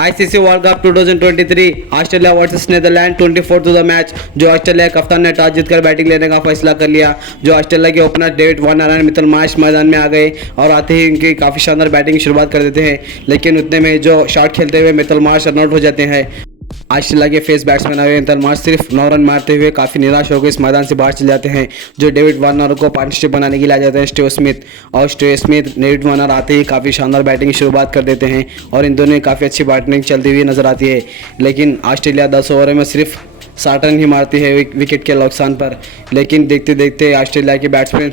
ICC World Cup 2023 Australia versus Netherland 24 to the match. जो Australia कप्तान ने toss जीतकर बैटिंग लेने का फैसला कर लिया। जो ऑस्ट्रेलिया के opener David Warner and Mitchell Marsh मैदान में आ गए और आते ही उनकी काफ़ी शानदार बैटिंग शुरुआत कर देते हैं, लेकिन उतने में जो शॉट खेलते हुए मिचेल मार्श रन आउट हो जाते हैं। ऑस्ट्रेलिया के फेस बैट्समैन हुए मिचेल मार्श सिर्फ 9 रन मारते हुए काफ़ी निराश होकर इस मैदान से बाहर चले जाते हैं। जो डेविड वार्नर को पार्टनरशिप बनाने के लिए आ जाते हैं स्टीव स्मिथ, और स्टीव स्मिथ डेविड वार्नर आते ही काफ़ी शानदार बैटिंग की शुरुआत कर देते हैं और इन दोनों की काफ़ी अच्छी बैटिंग चलती हुई नजर आती है। लेकिन ऑस्ट्रेलिया 10 ओवर में सिर्फ 60 रन ही मारती है विकेट के नुकसान पर। लेकिन देखते देखते ऑस्ट्रेलिया के बैट्समैन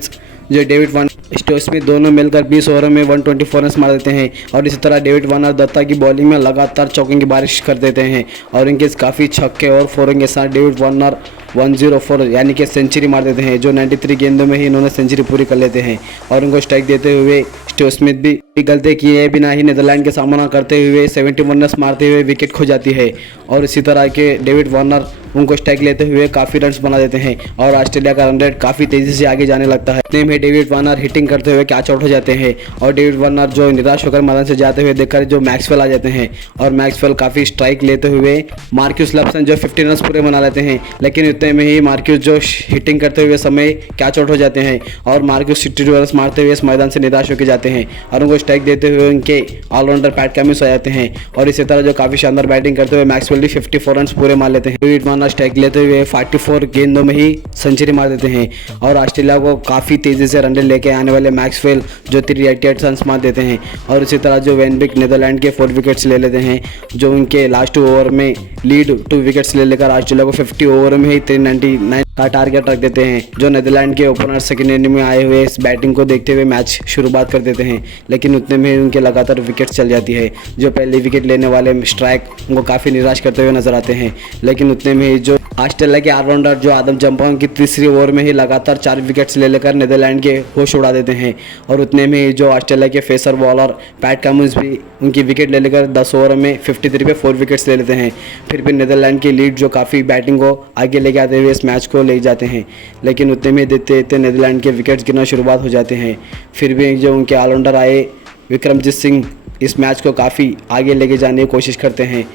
जो डेविड वार्नर स्टीव स्मिथ दोनों मिलकर 20 ओवर में 124 रन मार देते हैं और इसी तरह डेविड वार्नर दत्ता की बॉलिंग में लगातार चौकों की बारिश कर देते हैं और इनके काफ़ी छक्के और फोरों के साथ डेविड वार्नर 104 यानी कि सेंचुरी मार देते हैं। जो 93 गेंदों में ही इन्होंने सेंचुरी पूरी कर लेते हैं और उनको स्ट्राइक देते हुए स्टीव स्मिथ भी गलती किए बिना ही नीदरलैंड के सामना करते हुए 71 रन मारते हुए विकेट खो जाती है और इसी तरह के डेविड वार्नर उनको स्ट्राइक लेते हुए काफ़ी रन बना देते हैं और ऑस्ट्रेलिया का रन रेट काफ़ी तेज़ी से आगे जाने लगता है। इतने में डेविड वार्नर हिटिंग करते हुए कैच आउट हो जाते हैं और डेविड वार्नर जो निराश होकर मैदान से जाते हुए देखकर जो मैक्सवेल आ जाते हैं और मैक्सवेल काफ़ी स्ट्राइक लेते हुए मार्क्यूस लप्सन जो 50 रन पूरे बना लेते हैं, लेकिन इतने में ही मार्क्यूस जो हिटिंग करते हुए समय कैच आउट हो जाते हैं और मार्क्यूस 62 रन मारते हुए इस मैदान से निराश होकर जाते हैं और उनको स्ट्राइक देते हुए उनके ऑलराउंडर पैट कमिंस हो जाते हैं और इसी तरह जो काफ़ी शानदार बैटिंग करते हुए मैक्सवेल भी 54 रन पूरे मार लेते हैं। डेविड वार्नर स्ट्राइक लेते हुए 44 गेंदों में ही सेंचुरी मार देते हैं और ऑस्ट्रेलिया को काफ़ी तेज़ी से रन लेके आने वाले मैक्सवेल जो 388 रन मार देते हैं और इसी तरह जो वेन ब्रिक नीदरलैंड के 4 विकेट्स ले लेते हैं। जो उनके लास्ट ओवर में लीड 2 विकेट्स ले लेकर ऑस्ट्रेलिया को 50 ओवर में ही 399 का टारगेट रख देते हैं। जो नीदरलैंड के ओपनर सेकेंड इनिंग में आए हुए इस बैटिंग को देखते हुए मैच शुरुआत कर देते हैं, लेकिन उतने में उनके लगातार विकेट चल जाती है। जो पहले विकेट लेने वाले स्ट्राइक उनको काफ़ी निराश करते हुए नजर आते हैं, लेकिन उतने में जो ऑस्ट्रेलिया के ऑलराउंडर जो आदम जंपा उनकी तीसरी ओवर में ही लगातार 4 विकेट्स ले लेकर नीदरलैंड के होश उड़ा देते हैं और उतने में जो ऑस्ट्रेलिया के फेसर बॉलर पैट कमिंस भी उनकी विकेट ले लेकर 10 ओवर में 53 पे 4 विकेट्स ले लेते हैं। फिर भी नीदरलैंड की लीड जो काफ़ी बैटिंग को आगे लेके आते हुए इस मैच को ले जाते हैं, लेकिन उतने में देते देते नीदरलैंड के विकेट्स गिरना शुरुआत हो जाते हैं। फिर भी जो उनके ऑलराउंडर आए विक्रमजीत सिंह इस मैच को काफ़ी आगे लेके जाने की कोशिश करते हैं।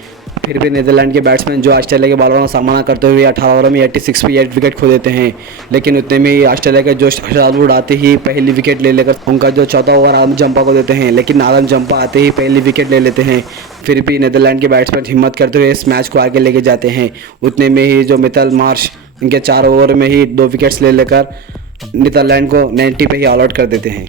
फिर भी नीदरलैंड के बैट्समैन जो ऑस्ट्रेलिया के बॉलरों का सामना करते हुए 18 ओवर में 86 पे 8 विकेट खो देते हैं, लेकिन उतने में ही ऑस्ट्रेलिया के जो शार्दुल उड़ाते ही पहली विकेट ले लेकर उनका जो चौथा ओवर आदम जंपा को देते हैं, लेकिन आदम जंपा आते ही पहली विकेट ले लेते हैं। फिर भी नीदरलैंड के बैट्समैन हिम्मत करते हुए इस मैच को आगे लेके जाते हैं। उतने में ही जो मिचेल मार्श उनके 4 ओवर में ही 2 विकेट्स ले लेकर नीदरलैंड को 90 पे ही ऑल आउट कर देते हैं।